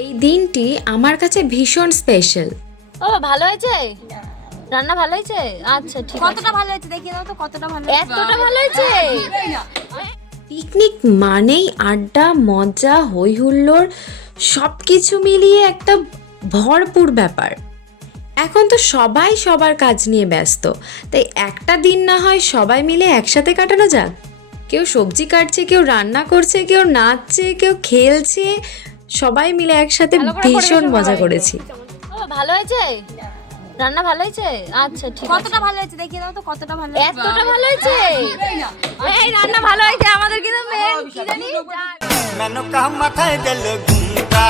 এই দিনটি আমার কাছে ভীষণ স্পেশাল। ও ভালো হয়েছে, রান্না ভালো হয়েছে। আচ্ছা ঠিক আছে। কতটা ভালো হয়েছে দেখিয়ে দাও তো, কতটা ভালো হয়েছে। এতটা ভালো হয়েছে। পিকনিক মানেই আড্ডা, মজা, হই হুল্লোড়, সব কিছু মিলিয়ে একটা ভরপুর ব্যাপার। এখন তো সবাই সবার কাজ নিয়ে ব্যস্ত, তাই একটা দিন না হয় সবাই মিলে একসাথে কাটানো যাক। কেউ সবজি কাটছে, কেউ রান্না করছে, কেউ নাচছে, কেউ খেলছে, সবাই মিলে একসাথে ভীষণ মজা করেছি। ও ভালো হয়েছে, রান্না ভালো হয়েছে। আচ্ছা ঠিক আছে। কতটা ভালো হয়েছে দেখিয়ে দাও তো, কতটা ভালো হয়েছে। এতটা ভালো হয়েছে। এই রান্না ভালো হয়েছে আমাদের কিন্তু মেন কি জানি मैंने कहा माथा गल घूमता